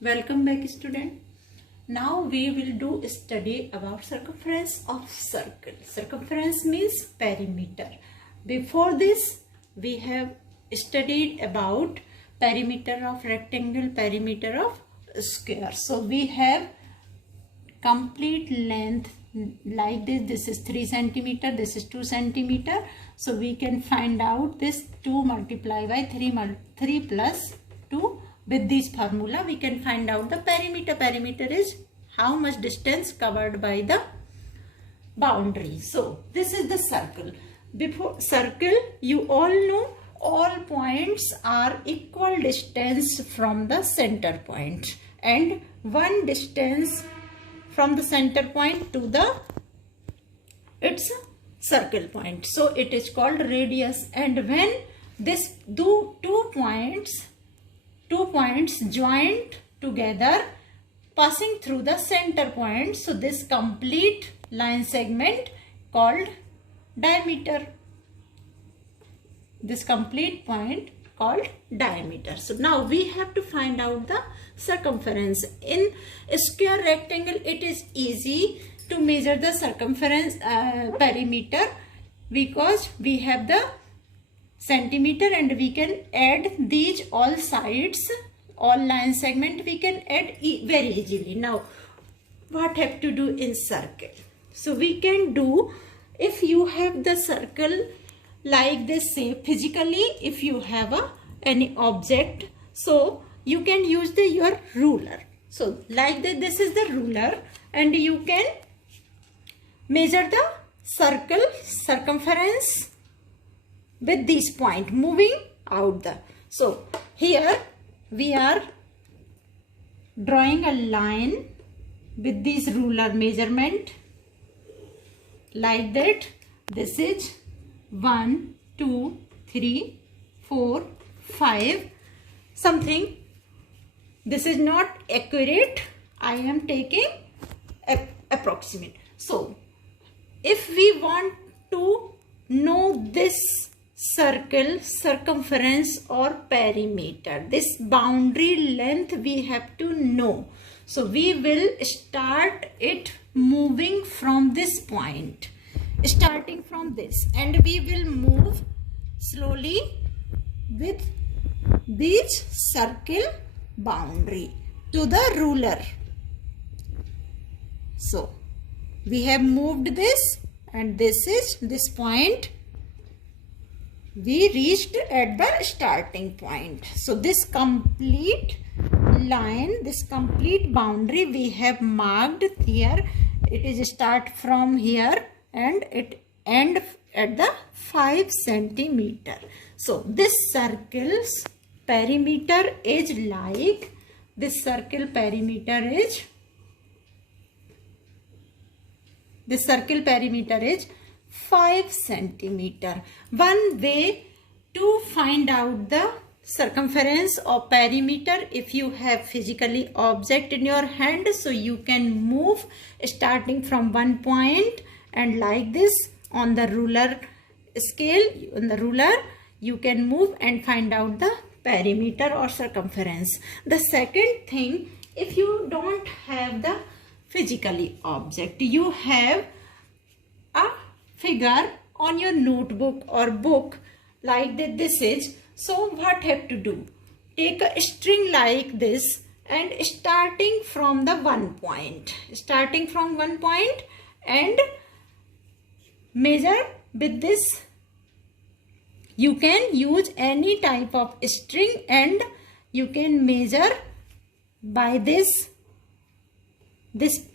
Welcome back, student. Now we will do study about circumference of circle. Circumference means perimeter. Before this we have studied about perimeter of rectangle, perimeter of square. So we have complete length like this. This is 3 centimeter, this is 2 centimeter. So we can find out this 2 multiplied by 3 plus 2. With this formula we can find out the perimeter. Perimeter is how much distance covered by the boundary. So this is the circle. Before circle, you all know all points are equal distance from the center point and one distance from the center point to the its circle point. So it is called radius, and when this two points joined together passing through the center point, so this complete line segment called diameter. This complete point called diameter. So now we have to find out the circumference. In a square rectangle it is easy to measure the circumference perimeter because we have the centimeter and we can add these all sides, all line segment we can add very easily. Now what have to do in circle? So we can do, if you have the circle like this, say physically if you have any object, so you can use your ruler. So like that, this is the ruler and you can measure the circle circumference with this point moving out the. So here we are drawing a line with this ruler measurement like that. This is 1, 2, 3, 4, 5 something. This is not accurate, I am taking approximate. So if we want to know this circle circumference or perimeter, this boundary length we have to know. So we will start it moving from this point, starting from this, and we will move slowly with this circle boundary to the ruler. So we have moved this, and this is this point we reached at the starting point. So this complete line, this complete boundary we have marked here. It is start from here and it end at the 5 centimeter. So this circle's perimeter is like, this circle perimeter is, this circle perimeter is 5 centimeter. One way to find out the circumference or perimeter, if you have physically object in your hand, so you can move starting from one point and like this on the ruler scale, on the ruler you can move and find out the perimeter or circumference. The second thing, if you don't have the physically object, you have a figure on your notebook or book like that this is. So what have to do? Take a string like this and starting from the one point and measure with this. You can use any type of string and you can measure by this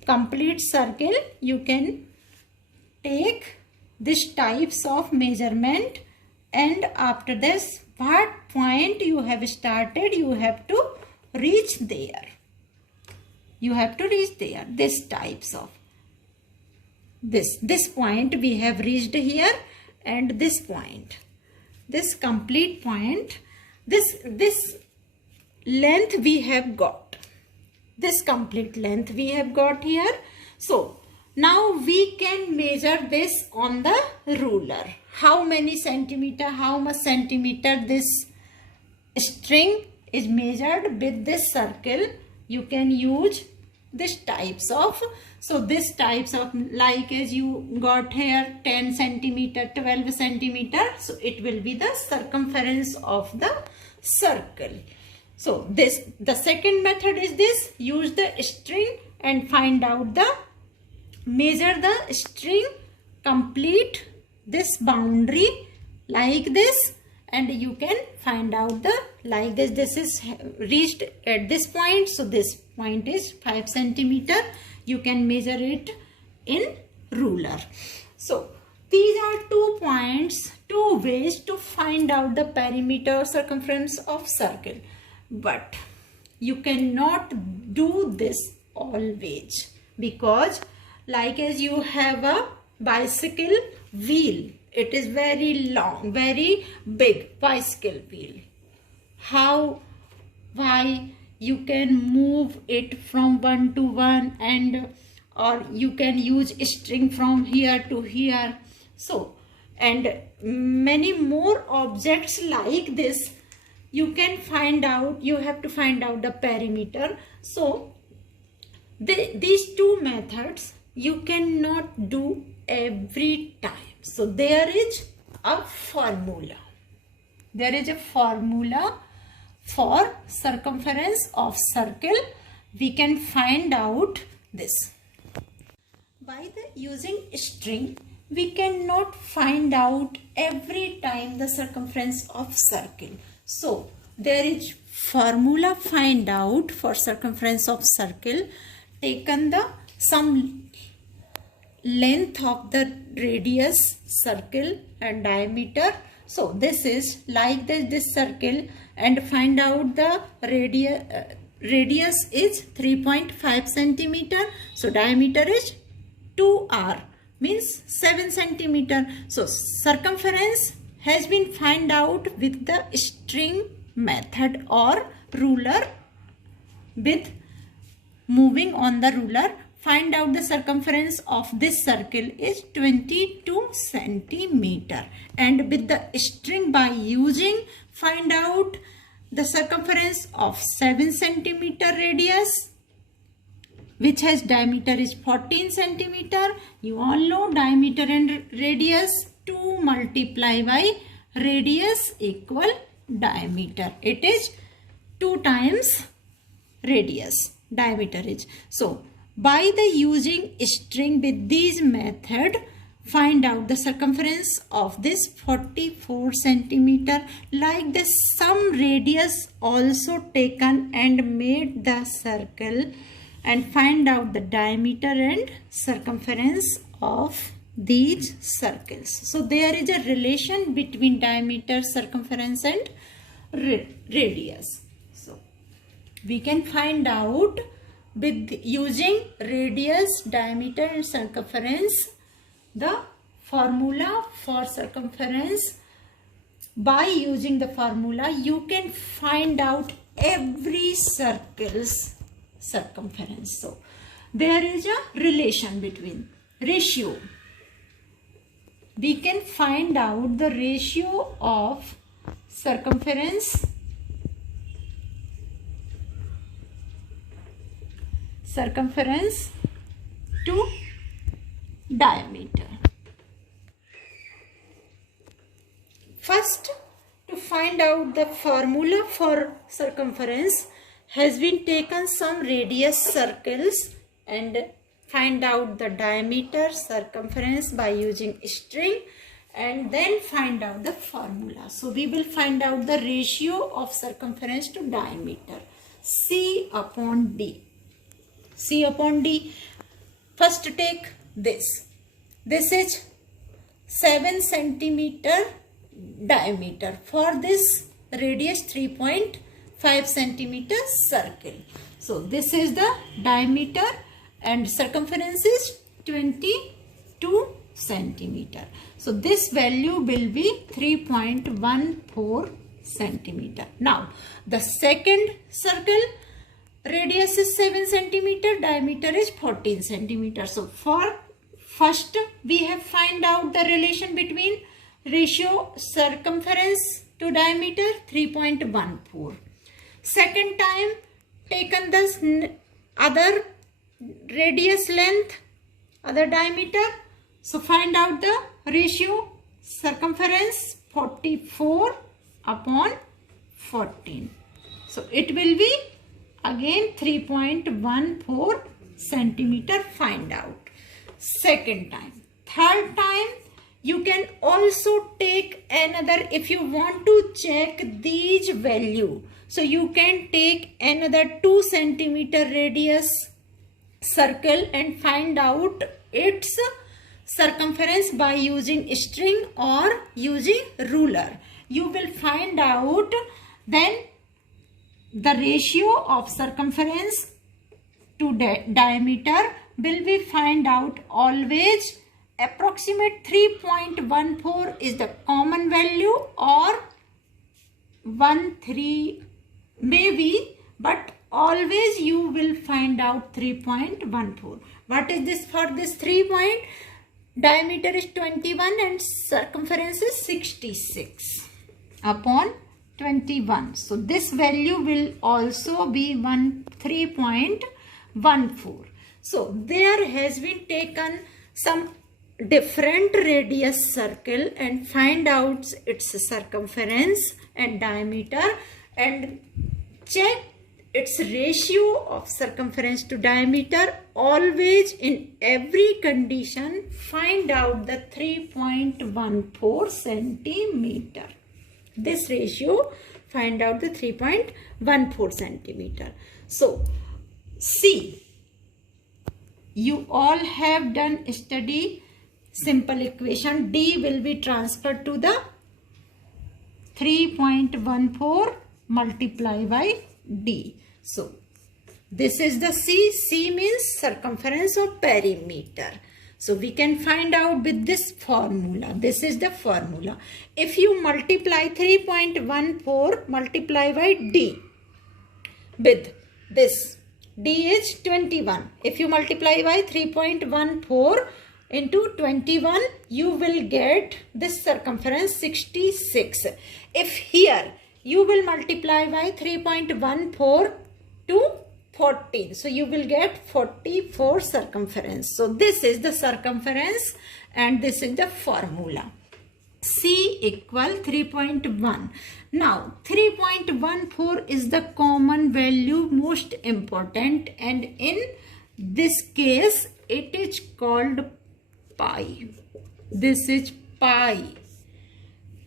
complete circle. You can take this types of measurement, and after this, what point you have started, you have to reach there. You have to reach there. This types of this point we have reached here, and this point, this complete point, this length we have got. This complete length we have got here. So now we can measure this on the ruler. How many centimeter, how much centimeter this string is measured with this circle. you can use this types of, so this types of, like as you got here 10 centimeter, 12 centimeter, so it will be the circumference of the circle. So this, the second method is this, use the string and find out the, measure the string, complete this boundary like this, and you can find out the, like this is reached at this point, so this point is 5 centimeter. You can measure it in ruler. So these are 2 points, 2 ways to find out the perimeter or circumference of circle. But you cannot do this always, because like as you have a bicycle wheel, it is very long, very big bicycle wheel. Why you can move it from one to one, and or you can use string from here to here. So, and many more objects like this, you can find out, you have to find out the perimeter. So these 2 methods you cannot do every time. So there is a formula. There is a formula for circumference of circle. We can find out this. By the using string, we cannot find out every time the circumference of circle. So there is formula find out for circumference of circle. Taken the some length of the radius circle and diameter. So this is like this circle, and find out the radius is 3.5 centimeter. So diameter is 2r, means 7 centimeter. So circumference has been find out with the string method or ruler. With moving on the ruler, find out the circumference of this circle is 22 centimeter. And with the string, by using, find out the circumference of 7 centimeter radius, which has diameter is 14 centimeter. You all know diameter and radius, 2 multiply by radius equal diameter. It is 2 times radius, diameter is. So by the using string with these method, find out the circumference of this 44 centimeter. Like this, some radius also taken and made the circle, and find out the diameter and circumference of these circles. So there is a relation between diameter, circumference and radius. So we can find out with using radius, diameter and circumference the formula for circumference. By using the formula, you can find out every circle's circumference. So there is a relation between, ratio. We can find out the ratio of circumference to diameter. First, to find out the formula for circumference, has been taken some radius circles and find out the diameter, circumference by using string, and then find out the formula. So we will find out the ratio of circumference to diameter, C upon D. C upon D. First take this. This is 7 centimeter diameter. For this radius 3.5 centimeter circle. So this is the diameter and circumference is 22 centimeter. So this value will be 3.14 centimeter. Now the second circle, radius is 7 centimeter, diameter is 14 centimeter. So for first we have find out the relation between ratio circumference to diameter 3.14. Second time taken this other radius length, other diameter. So find out the ratio. Circumference 44 upon 14. So it will be again 3.14 centimeter. Find out. Second time. Third time, you can also take another, if you want to check these value. So you can take another 2 centimeter radius circle and find out its circumference by using string or using ruler. You will find out then the ratio of circumference to diameter will be find out always approximate 3.14 is the common value or 13 maybe, but always you will find out 3.14. What is this for this 3 point? Diameter is 21 and circumference is 66 upon 21. So this value will also be 3.14. So there has been taken some different radius circle and find out its circumference and diameter and check its ratio of circumference to diameter. Always in every condition find out the 3.14 centimeter. This ratio find out the 3.14 centimeter. So see, you all have done study simple equation. D will be transferred to the 3.14 multiply by D. So this is the C. C means circumference of perimeter. So we can find out with this formula. This is the formula. If you multiply 3.14 multiply by D with this, D is 21. If you multiply by 3.14 into 21, you will get this circumference 66. If here you will multiply by 3.14 to 14. So you will get 44 circumference. So this is the circumference and this is the formula. C equal 3.1. Now 3.14 is the common value, most important, and in this case it is called pi. This is pi.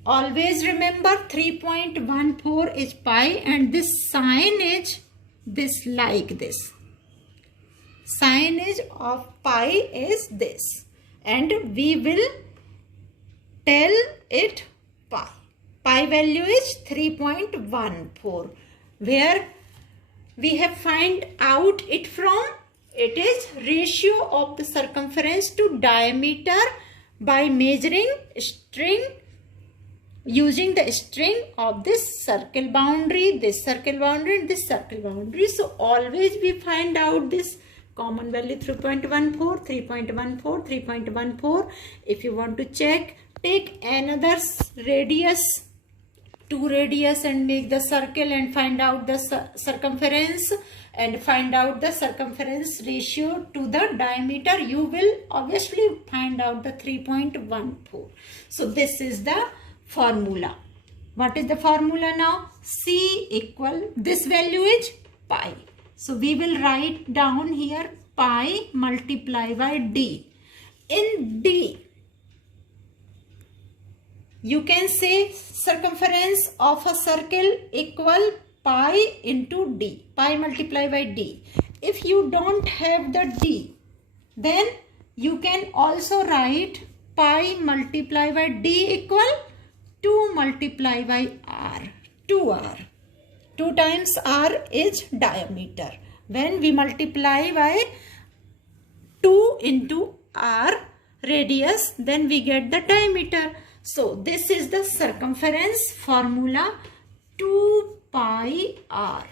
Always remember 3.14 is pi and this sign is this like this. Signage of pi is this and we will tell it pi. Pi value is 3.14. Where we have find out it from? It is ratio of the circumference to diameter by measuring string, using the string of this circle boundary, this circle boundary and this circle boundary. So always we find out this common value 3.14, 3.14, 3.14. If you want to check, take another radius, 2 radius and make the circle and find out the circumference and find out the circumference ratio to the diameter. You will obviously find out the 3.14. So this is the formula. What is the formula now? C equal, this value is pi. So we will write down here pi multiply by D. In D, you can say circumference of a circle equal pi into D. Pi multiply by D. If you don't have the D, then you can also write pi multiply by D equal 2 multiply by R. 2R. 2 times R is diameter. When we multiply by 2 into R radius, then we get the diameter. So this is the circumference formula 2 pi R.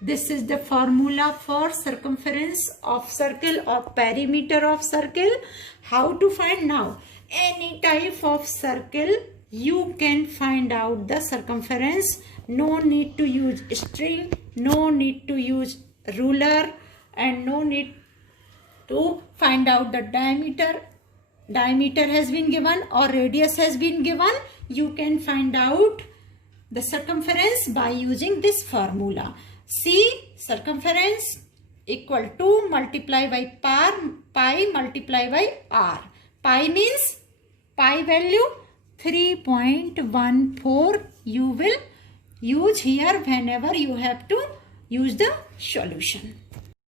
This is the formula for circumference of circle or perimeter of circle. How to find now? Any type of circle you can find out the circumference. No need to use string No need to use ruler and no need to find out the diameter. Diameter has been given or radius has been given. You can find out the circumference by using this formula. C circumference equal to multiply by pi multiply by r. Pi means pi value 3.14 you will use here whenever you have to use the solution.